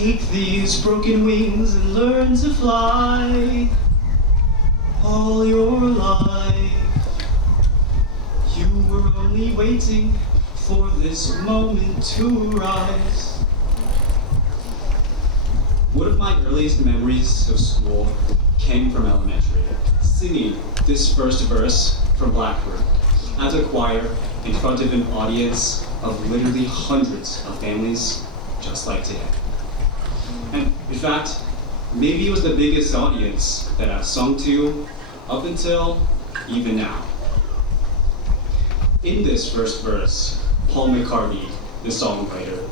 Take these broken wings and learn to fly. All your life, you were only waiting for this moment to rise. One of my earliest memories of school came from elementary, singing this first verse from Blackbird as a choir in front of an audience of literally hundreds of families just like today. And in fact, maybe it was the biggest audience that I've sung to up until even now. In this first verse, Paul McCartney, the songwriter,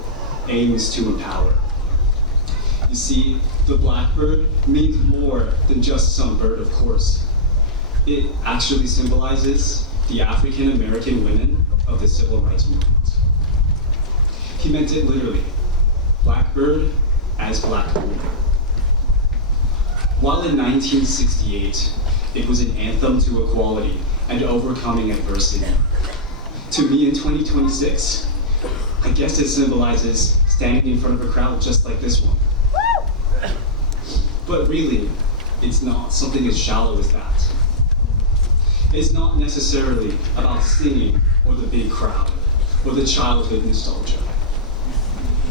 aims to empower. You see, the blackbird means more than just some bird, of course. It actually symbolizes the African American women of the civil rights movement. He meant it literally, blackbird as black woman. While in 1968, it was an anthem to equality and overcoming adversity, to me in 2026, I guess it symbolizes standing in front of a crowd just like this one. But really, it's not something as shallow as that. It's not necessarily about singing or the big crowd or the childhood nostalgia.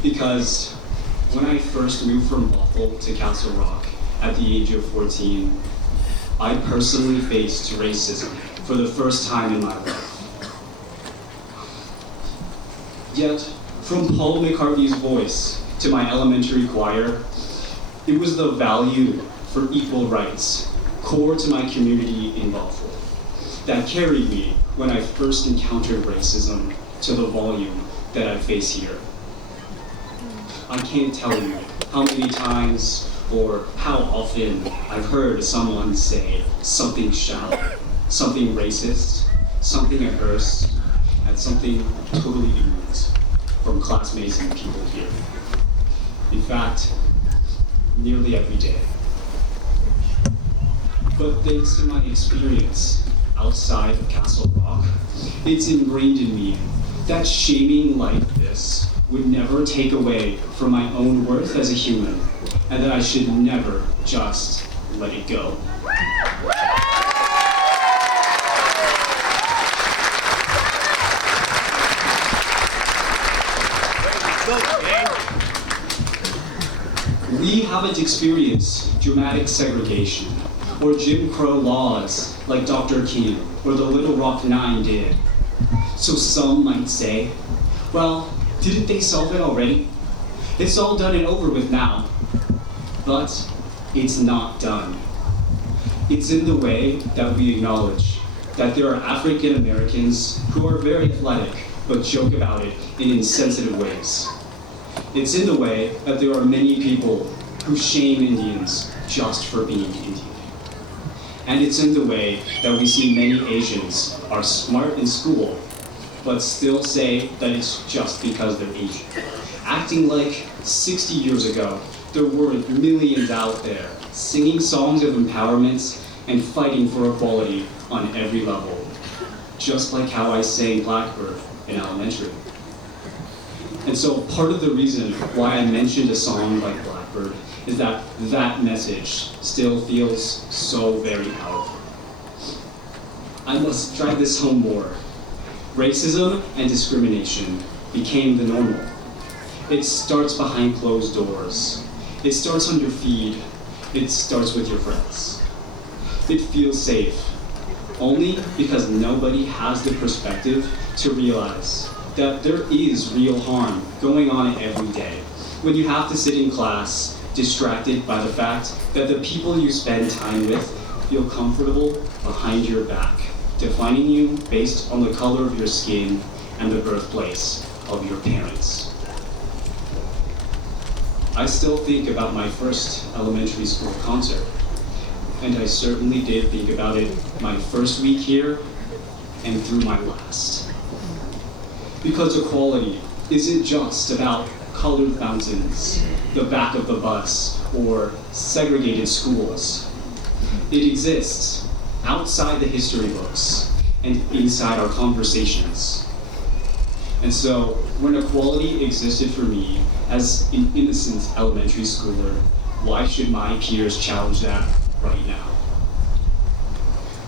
Because when I first moved from Bethel to Castle Rock at the age of 14, I personally faced racism for the first time in my life. Yet, from Paul McCartney's voice to my elementary choir, it was the value for equal rights, core to my community in Bethel, that carried me when I first encountered racism to the volume that I face here. I can't tell you how many times or how often I've heard someone say something shallow, something racist, something adverse, and something totally ignorant from classmates and people here. In fact, nearly every day. But thanks to my experience outside of Castle Rock, it's ingrained in me that shaming like this would never take away from my own worth as a human, and that I should never just let it go. We haven't experienced dramatic segregation or Jim Crow laws like Dr. King or the Little Rock Nine did. So some might say, well, didn't they solve it already? It's all done and over with now. But it's not done. It's in the way that we acknowledge that there are African Americans who are very athletic but joke about it in insensitive ways. It's in the way that there are many people who shame Indians just for being Indian. And it's in the way that we see many Asians are smart in school, but still say that it's just because they're Asian. Acting like 60 years ago, there weren't millions out there singing songs of empowerment and fighting for equality on every level, just like how I sang Blackbird in elementary. And so part of the reason why I mentioned a song like Blackbird is that that message still feels so very powerful. I must drive this home more. Racism and discrimination became the normal. It starts behind closed doors. It starts on your feed. It starts with your friends. It feels safe, only because nobody has the perspective to realize that there is real harm going on every day when you have to sit in class distracted by the fact that the people you spend time with feel comfortable behind your back, defining you based on the color of your skin and the birthplace of your parents. I still think about my first elementary school concert, and I certainly did think about it my first week here and through my last. Because equality isn't just about colored fountains, the back of the bus, or segregated schools. It exists outside the history books and inside our conversations. And so when equality existed for me as an innocent elementary schooler, why should my peers challenge that right now?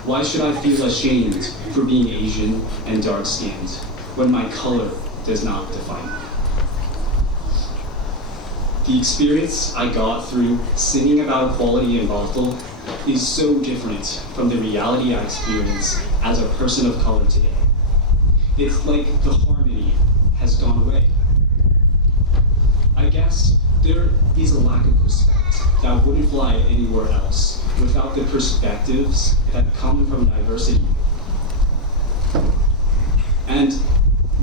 Why should I feel ashamed for being Asian and dark-skinned when my color does not define me? The experience I got through singing about equality in Bothell is so different from the reality I experience as a person of color today. It's like the harmony has gone away. I guess there is a lack of respect that wouldn't fly anywhere else without the perspectives that come from diversity. And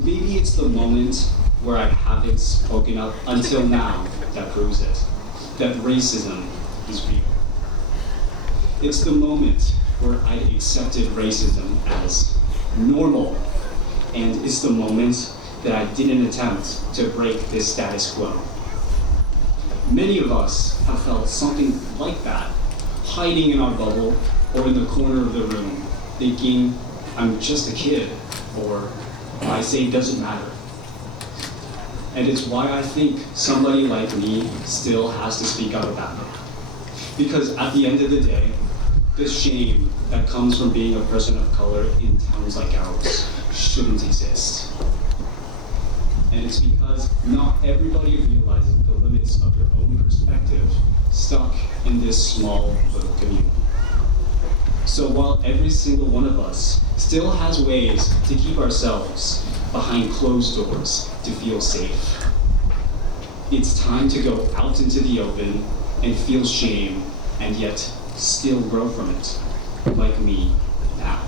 maybe it's the moment where I haven't spoken up until now that proves it, that racism is real. It's the moment where I accepted racism as normal, and it's the moment that I didn't attempt to break this status quo. Many of us have felt something like that, hiding in our bubble or in the corner of the room, thinking, I'm just a kid, or what I say doesn't matter. And it's why I think somebody like me still has to speak up about it. Because at the end of the day, the shame that comes from being a person of color in towns like ours shouldn't exist. And it's because not everybody realizes the limits of their own perspective stuck in this small little community. So while every single one of us still has ways to keep ourselves behind closed doors to feel safe, it's time to go out into the open and feel shame and yet still grow from it, like me now.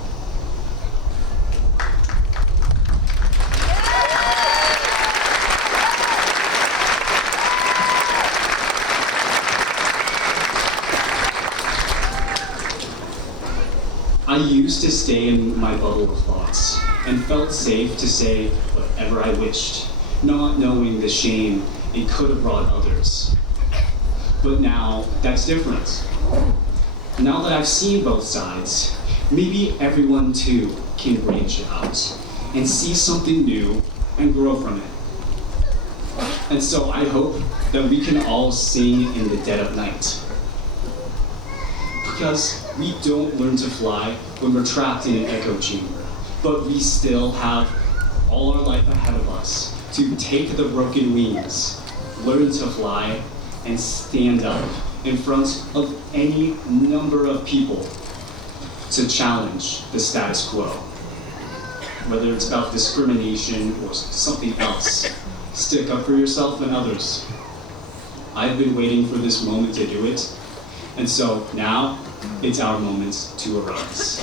I used to stay in my bubble of thoughts and felt safe to say whatever I wished, not knowing the shame it could have brought others. But now, that's different. Now that I've seen both sides, maybe everyone too can branch out and see something new and grow from it. And so I hope that we can all sing in the dead of night. Because we don't learn to fly when we're trapped in an echo chamber, but we still have all our life ahead of us to take the broken wings, learn to fly, and stand up in front of any number of people to challenge the status quo. Whether it's about discrimination or something else, stick up for yourself and others. I've been waiting for this moment to do it, and so now it's our moment to arise.